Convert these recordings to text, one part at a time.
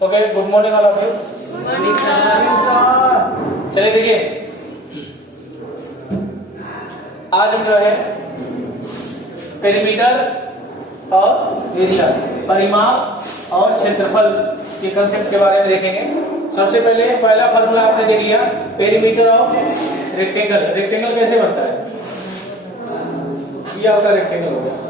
Okay, good morning all of you. चलिए देखिए, आज हम जो है पेरीमीटर और एरिया, परिमाप और क्षेत्रफल के कंसेप्ट के बारे में देखेंगे। सबसे पहले पहला फॉर्मूला आपने देख लिया, पेरीमीटर ऑफ रेक्टेंगल। रेक्टेंगल कैसे बनता है? ये आपका रेक्टेंगल हो गया।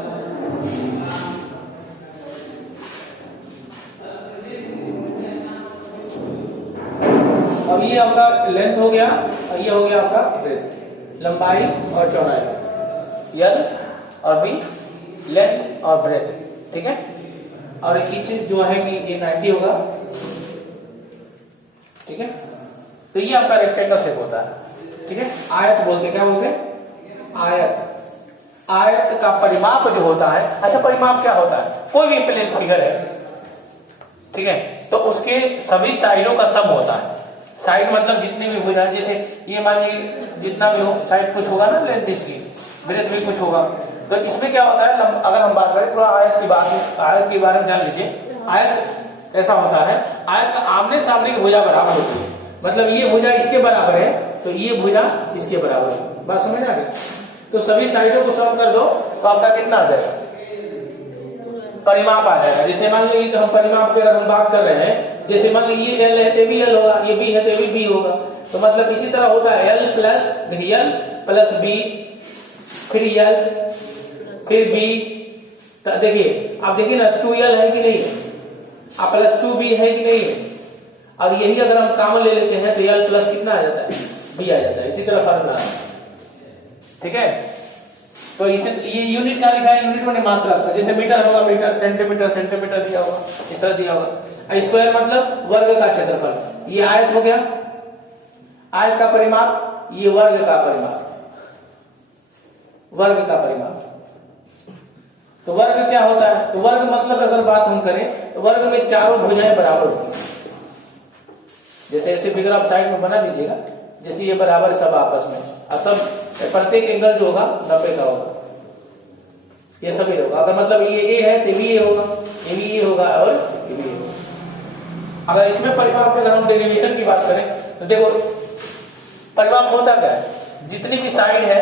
अब ये आपका लेंथ हो गया और ये हो गया आपका ब्रेथ, लंबाई और चौड़ाई, एल और बी, लेंथ और ब्रेथ, ठीक है। और ईच जो है कि ये 90 होगा, ठीक है। तो ये आपका रेक्टेंगल शेप होता है, ठीक है। आयत बोलते, क्या बोलते हैं? आयत। आयत का परिमाप जो होता है, अच्छा परिमाप क्या होता है? कोई भी प्लेन फिगर है, ठीक है, तो उसके सभी साइडों का सम होता है। साइड मतलब जितने भी भुजा, जैसे ये मान लीजिए जितना भी हो साइड कुछ होगा ना, लेंथ इसकी, ब्रेथ भी कुछ होगा। तो इसमें क्या होता है, अगर हम बात करें थोड़ा आयत के बारे में जान लीजिए। आयत कैसा होता है? आयत का आमने सामने की भुजा बराबर होती है, मतलब ये भुजा इसके बराबर है तो ये भुजा इसके बराबर है। बात समझ आ गई? तो सभी साइडों को सम कर दो तो आपका कितना आ जाएगा? परिमाप आ जाएगा। जैसे मान लीजिए हम परिमाप की अगर हम बात कर रहे हैं, जैसे मान लीजिए ये एल है तो भी एल होगा, ये बी है तो भी बी होगा। तो मतलब इसी तरह होता है एल प्लस बी, फिर एल, फिर बी। तो देखिए, आप देखिए ना, 2l है कि नहीं, आप प्लस 2b है कि नहीं। और यही अगर हम कॉमन ले लेते हैं तो एल प्लस कितना आ जाता है? बी आ जाता है। इसी तरह फॉर्मूला है, ठीक है। तो इसे ये यूनिट क्या लिखा है? यूनिट माने मात्रा का। जैसे मीटर होगा मीटर, सेंटीमीटर दिया होगा, इस तरह दिया होगा। स्क्वायर मतलब वर्ग का क्षेत्रफल। ये आयत हो गया, आयत का परिमाप, ये वर्ग का परिमाप, वर्ग का परिमाप। तो वर्ग क्या होता है? तो वर्ग मतलब अगर बात हम करें तो वर्ग में चारों भुजाएं बराबर होती। जैसे ऐसे फिगर आप साइड में बना लीजिएगा, जैसे ये बराबर सब आपस में, और सब प्रत्येक एंगल जो होगा 90 का होगा, ये सभी होगा। अगर मतलब ये ए है तो भी ये होगा, ये भी ये होगा और ये भी ये होगा। अगर इसमें परिमाप के अगर हम डेरिवेशन की बात करें तो देखो परिमाप होता क्या है? जितनी भी साइड है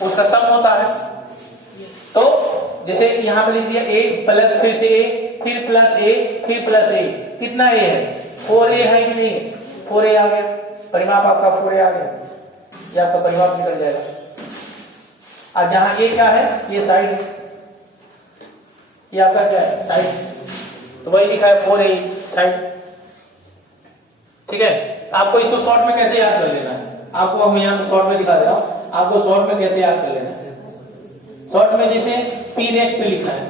उसका सम होता है। तो जैसे यहां पे लीजिए ए प्लस, फिर से ए, फिर प्लस ए, फिर प्लस ए, कितना ए है? 4a है कि नहीं? 4a आ गया, परिमाप आपका 4a आ गया, ये आपका परिमाप निकल जाएगा। और जहां ए क्या है? ये साइड है, ये आपका क्या है? साइड। तो वही लिखा है 4a साइड, ठीक है। आपको इसको शॉर्ट में कैसे याद कर लेना है? आपको हम यहाँ शॉर्ट में दिखा दे रहा हूं, आपको शॉर्ट में कैसे याद कर लेना है। शॉर्ट में जैसे पी रेक्ट पे लिखा है,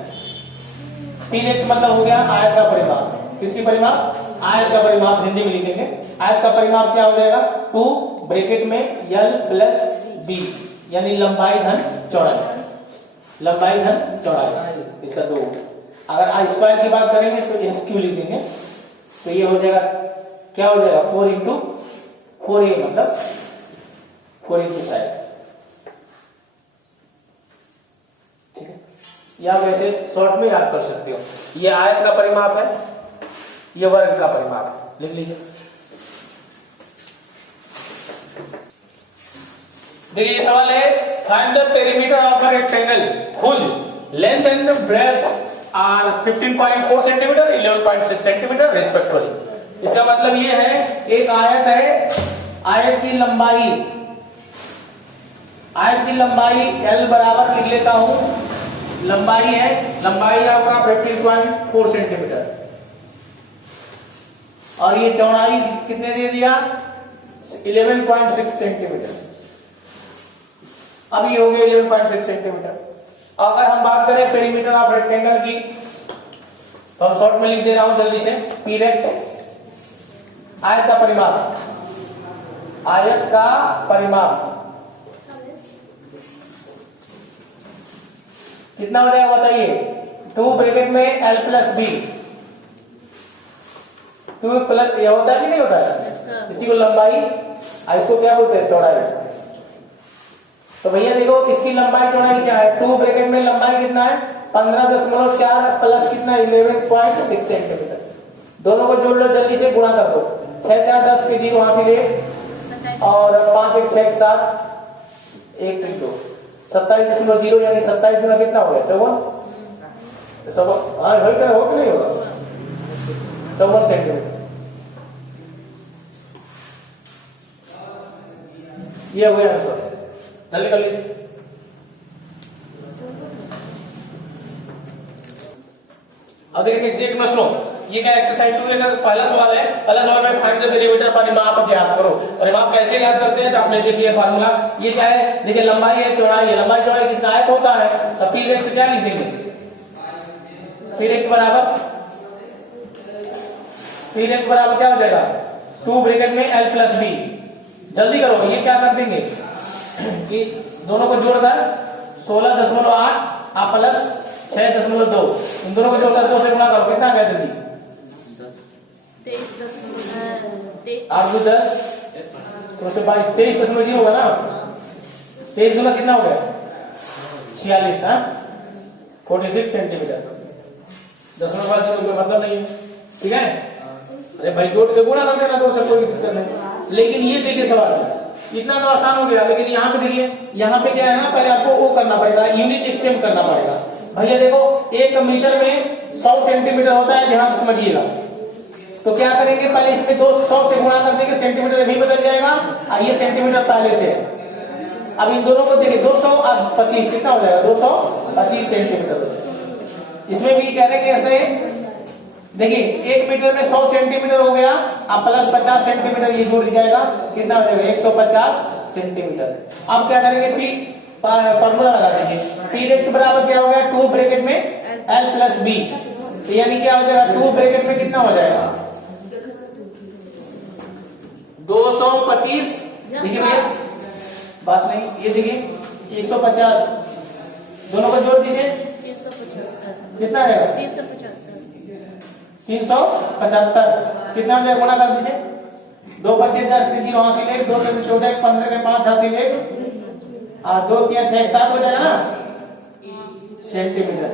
पी रेक्ट मतलब हो गया आयत का परिमाप। किसकी परिमाप? आयत का परिमाप हिंदी में लिखेंगे। आयत का परिमाप क्या हो जाएगा? 2 ब्रैकेट में l प्लस b, यानी लंबाई धन चौड़ाई, लंबाई धन चौड़ाई, इसका 2। अगर आई स्क्वायर की बात करेंगे तो SQ लिख देंगे, तो ये हो जाएगा, क्या हो जाएगा? 4 इंटू 4a, मतलब 4 इंटू साइड, ठीक है। या वैसे शॉर्ट में याद कर सकते हो। ये आयत का परिमाप है, ये वर्ग का परिमाप है, लिख लीजिए। देखिए ये सवाल है, find the perimeter of a rectangle whose length and breadth are 15.4 centimetre, 11.6 centimetre respectively. इसका मतलब ये है, एक आयत है, आयत की लंबाई l बराबर लिख लेता हूं, लंबाई है, लंबाई आपका 15.4 सेंटीमीटर, और ये चौड़ाई कितने दे दिया? 11.6 सेंटीमीटर। अब ये हो गया 11.6 सेंटीमीटर। अगर हम बात करें पेरीमीटर ऑफ रेक्टेंगल की, तो हम शॉर्ट में लिख दे रहा हूं जल्दी से, पी रेक्ट, आयत का परिमाप, आयत का परिमाप कितना हो जाएगा बताइए? 2 ब्रैकेट में l प्लस बी, 2 प्लस, ये होता है कि नहीं होता है? इसी को लंबाई, इसको क्या बोलते हैं? चौड़ाई। तो भैया देखो इसकी लंबाई चौड़ाई क्या है? 2 ब्रैकेट में लंबाई कितना है? 15.4 प्लस कितना? 11.6 सेंटीमीटर। दोनों को जोड़ लो, जल्दी से गुणा कर दो। 6 4 10 के 0 हासिल 1 और 5 1 6 7 1 3 2 27.0 यानी 27 गुना कितना हो गया 54 सब। हाँ वही कर हो कि नहीं होगा 54 सेंटीमीटर। ये हो गया आंसर, जल्दी कर लीजिए। अब देखिए एक प्रश्न, ये क्या एक्सरसाइज 2 का पहला सवाल है। पहला सवाल में फाइंड द डेरिवेटिव परिमाप ज्ञात करो। परिमाप कैसे ज्ञात करते हैं, आपने देख लिया फार्मूला। ये क्या है, देखिए लंबाई है चौड़ाई है, लंबाई चौड़ाई किसका आयत होता है, तो पी रेक्ट क्या लिख देंगे, पी रेक्ट बराबर क्या हो जाएगा 2 ब्रैकेट में L प्लस बी। जल्दी करो, ये क्या कर देंगे कि दोनों को जोड़कर 16.8 आप प्लस 6.2, इन दोनों को जोड़कर 2 से गुणा करो, कितना आ गया जल्दी 8 2 10 22 23.0 होगा ना। 23 गुना कितना हो गया 46, हाँ 46 सेंटीमीटर। 10 बाद कोई मतलब नहीं है, ठीक है। अरे भाई जोड़ के गुणा कर देना 2 से, कोई दिक्कत नहीं। लेकिन ये देखिए सवाल इतना तो आसान हो गया, लेकिन यहाँ पे देखिए, यहाँ पे क्या है ना, पहले आपको वो करना पड़ेगा, यूनिट एक्सचेंज करना पड़ेगा। भैया देखो 1 मीटर में 100 सेंटीमीटर होता है, ध्यान से समझिएगा। तो क्या करेंगे, पहले इसमें 100 से गुणा कर देंगे, सेंटीमीटर भी बदल जाएगा, ये सेंटीमीटर पहले से है। अब इन दोनों को देखिए 200 और 25 कितना हो जाएगा 225 सेंटीमीटर। इसमें भी कह रहे हैं कि ऐसे देखिए 1 मीटर में 100 सेंटीमीटर हो गया, अब प्लस 50 सेंटीमीटर ये जुड़ जाएगा, कितना हो जाएगा 150 सेंटीमीटर। अब क्या करेंगे, पी फॉर्मूला लगा देंगे, पी रेक्ट बराबर क्या हो गया 2 ब्रैकेट में L प्लस बी, तो यानी क्या हो जाएगा 2 ब्रैकेट में कितना हो जाएगा 225। देखिए भैया बात नहीं, ये देखिए 150, दोनों को जोड़ दीजिए कितना आएगा 375, कितना हो जाएगा गुणा कर दीजिए, 2 25 10 के 0 हासिल 1, 2 से 14 15 के 5 हासिल 1 और 2 3 6 7 हो जाएगा ना सेंटीमीटर।